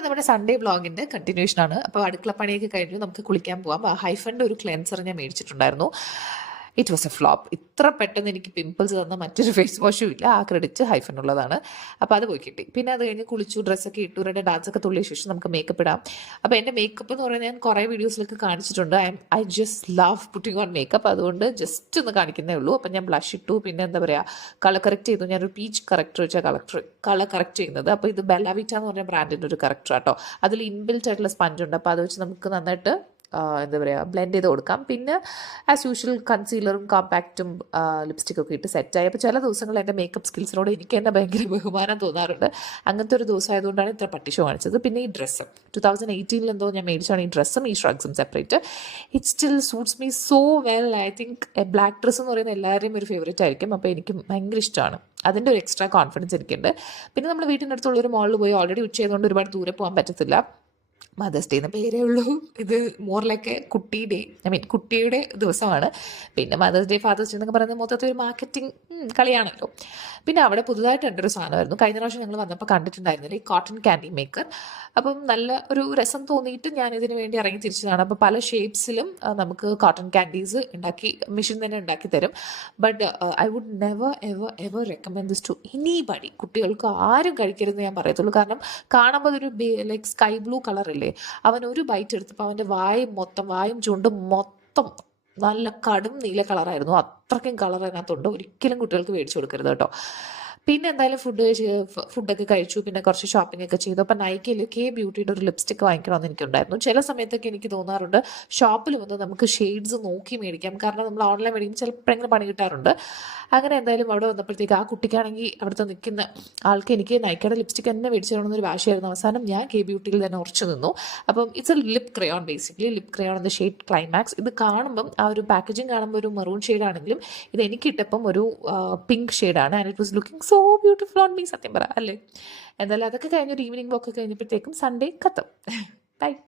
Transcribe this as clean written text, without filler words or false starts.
അപ്പോൾ നമ്മുടെ സൺഡേ വ്ളോഗിൻ്റെ കണ്ടിന്യൂഷനാണ്. അപ്പോൾ അടുക്കള പണിയൊക്കെ കഴിഞ്ഞു, നമുക്ക് കുളിക്കാൻ പോകാം. ഹൈഫൻ്റെ ഒരു ക്ലെൻസർ ഞാൻ മേടിച്ചിട്ടുണ്ടായിരുന്നു. It was a flop. ഇത്ര പെട്ടെന്ന് എനിക്ക് പിമ്പിൾസ് തന്ന മറ്റൊരു ഫേസ് വാഷും ഇല്ല. ആ ക്രെഡിറ്റ് ഹൈഫനുള്ളതാണ്. അപ്പോൾ അത് പോയി കിട്ടി. പിന്നെ അത് കഴിഞ്ഞ് കുളിച്ചു, ഡ്രസ്സൊക്കെ ഇട്ടു, രണ്ട് ഡാൻസൊക്കെ തുള്ളിയ ശേഷം നമുക്ക് മേക്കപ്പ് ഇടാം. അപ്പോൾ എൻ്റെ മേക്കപ്പ് എന്ന് പറയുന്നത് ഞാൻ കുറേ വീഡിയോസിലൊക്കെ കാണിച്ചിട്ടുണ്ട്. I just love putting on makeup. അതുകൊണ്ട് ജസ്റ്റ് ഒന്ന് കാണിക്കുന്നേ ഉള്ളൂ. അപ്പം ഞാൻ ബ്ലഷ് ഇട്ടു, പിന്നെ എന്താ പറയുക, കളർ കറക്റ്റ് ചെയ്തു. ഞാനൊരു പീച്ച് കറക്റ്റർ വെച്ചാൽ കളർ കറക്റ്റ് ചെയ്യുന്നത്. അപ്പോൾ ഇത് ബെല്ലാവിറ്റ എന്ന് പറഞ്ഞ ബ്രാൻഡിൻ്റെ ഒരു കറക്റ്റർ കേട്ടോ. അതിൽ ഇൻബിൽറ്റ് ആയിട്ടുള്ള സ്പഞ്ച് ഉണ്ട്. അപ്പോൾ അത് വെച്ച് നമുക്ക് നന്നായിട്ട് എന്താ പറയുക, ബ്ലെൻഡ് ചെയ്ത് കൊടുക്കാം. പിന്നെ ആസ് യൂഷ്വൽ കൺസീലറും കോമ്പാക്റ്റും ലിപ്സ്റ്റിക്കൊക്കെ ഇട്ട് സെറ്റായി. അപ്പോൾ ചില ദിവസങ്ങളിൽ എൻ്റെ മേക്കപ്പ് സ്കിൽസിനോട് എനിക്ക് തന്നെ ഭയങ്കര ബഹുമാനം തോന്നാറുണ്ട്. അങ്ങനത്തെ ഒരു ദിവസം ആയതുകൊണ്ടാണ് ഇത്ര പട്ടിഷോ കാണിച്ചത്. പിന്നെ ഈ ഡ്രസ്സ് 2018 എന്തോ ഞാൻ മേടിച്ചാണ് ഈ ഡ്രസ്സും ഈ ഷ്രഗ്സും separate. It still suits me so well. I think black dress എന്ന് പറയുന്നത് എല്ലാവരുടെയും ഒരു ഫേവറേറ്റ് ആയിരിക്കും. അപ്പോൾ എനിക്ക് ഭയങ്കര ഇഷ്ടമാണ്. അതിൻ്റെ ഒരു എക്സ്ട്രാ കോൺഫിഡൻസ് എനിക്കുണ്ട്. പിന്നെ നമ്മൾ വീട്ടിൻ്റെ അടുത്തുള്ളൊരു മോളിൽ പോയി, ഓൾറെഡി ഉച്ച ചെയ്തുകൊണ്ട് ഒരുപാട് ദൂരെ പോകാൻ പറ്റത്തില്ല. മദേഴ്സ് ഡേ എന്ന പേരേ ഉള്ളൂ. ഇത് മോർ ലൈക്ക് കുട്ടി ഡേ, കുട്ടിയുടെ ദിവസമാണ്. പിന്നെ മദേഴ്സ് ഡേ, ഫാദേഴ്സ് ഡേ എന്നൊക്കെ പറയുന്നത് മൊത്തത്തിൽ ഒരു മാർക്കറ്റിംഗ് കളിയാണല്ലോ. പിന്നെ അവിടെ പുതുതായിട്ട് എൻ്റെ ഒരു സാധനമായിരുന്നു. കഴിഞ്ഞ പ്രാവശ്യം ഞങ്ങൾ വന്നപ്പോൾ കണ്ടിട്ടുണ്ടായിരുന്നില്ല, ഈ കോട്ടൺ ക്യാൻഡി മേക്കർ. അപ്പം നല്ല ഒരു രസം തോന്നിയിട്ട് ഞാൻ ഇതിന് വേണ്ടി ഇറങ്ങി തിരിച്ചതാണ്. അപ്പോൾ പല ഷേപ്സിലും നമുക്ക് കോട്ടൺ ക്യാൻഡീസ് ഉണ്ടാക്കി മെഷീൻ തന്നെ ഉണ്ടാക്കി തരും. But I would never ever ever recommend this to anybody. കുട്ടികൾക്ക് ആരും കഴിക്കരുതെന്ന് ഞാൻ പറയത്തുള്ളൂ. കാരണം കാണുമ്പോൾ ഒരു ലൈക്ക് സ്കൈ ബ്ലൂ കളറില്ലേ, അവൻ ഒരു ബൈറ്റ് എടുത്തപ്പോൾ അവൻ്റെ വായും ചുണ്ടും മൊത്തം നല്ല കടും നീല കളറായിരുന്നു. അത്രയ്ക്കും കളർ അതിനകത്തുണ്ട്. ഒരിക്കലും കുട്ടികൾക്ക് മേടിച്ചു കൊടുക്കരുത് കേട്ടോ. പിന്നെ എന്തായാലും ഫുഡൊക്കെ കഴിച്ചു. പിന്നെ കുറച്ച് ഷോപ്പിംഗ് ഒക്കെ ചെയ്തു. അപ്പം നൈക്കിൽ കെ ബ്യൂട്ടിയുടെ ഒരു ലിപ്സ്റ്റിക്ക് വാങ്ങിക്കണമെന്ന് എനിക്കുണ്ടായിരുന്നു. ചില സമയത്തൊക്കെ എനിക്ക് തോന്നാറുണ്ട് ഷോപ്പിൽ വന്ന് നമുക്ക് ഷെയ്ഡ്സ് നോക്കി മേടിക്കാം. കാരണം നമ്മൾ ഓൺലൈൻ മേടിക്കുമ്പോൾ ചിലപ്പോഴെങ്കിലും പണി കിട്ടാറുണ്ട്. അങ്ങനെ എന്തായാലും അവിടെ വന്നപ്പോഴത്തേക്ക് ആ കുട്ടിക്കാണെങ്കിൽ അവിടുത്തെ നിൽക്കുന്ന ആൾക്ക് എനിക്ക് നൈക്കയുടെ ലിപ്സ്റ്റിക്ക് തന്നെ മേടിച്ചു തരണമെന്നൊരു വാശിയായിരുന്നു. അവസാനം ഞാൻ കെ ബ്യൂട്ടിയിൽ തന്നെ ഉറച്ചു നിന്നു. അപ്പം it's A lip crayon, basically lip crayon എന്ന ഷെയ്ഡ് ക്ലൈമാക്സ്. ഇത് കാണുമ്പം ആ ഒരു പാക്കേജിങ് കാണുമ്പോൾ ഒരു മെറൂൺ ഷെയ്ഡാണെങ്കിലും ഇത് എനിക്കിട്ടപ്പം ഒരു പിങ്ക് ഷെയ്ഡാണ്. And it was looking so beautiful on me, സത്യം പറ അല്ലേ. എന്തായാലും അതൊക്കെ കഴിഞ്ഞൊരു ഈവനിങ് വോക്ക് കഴിഞ്ഞപ്പോഴത്തേക്കും സൺഡേ ഖത്തം. ബൈ.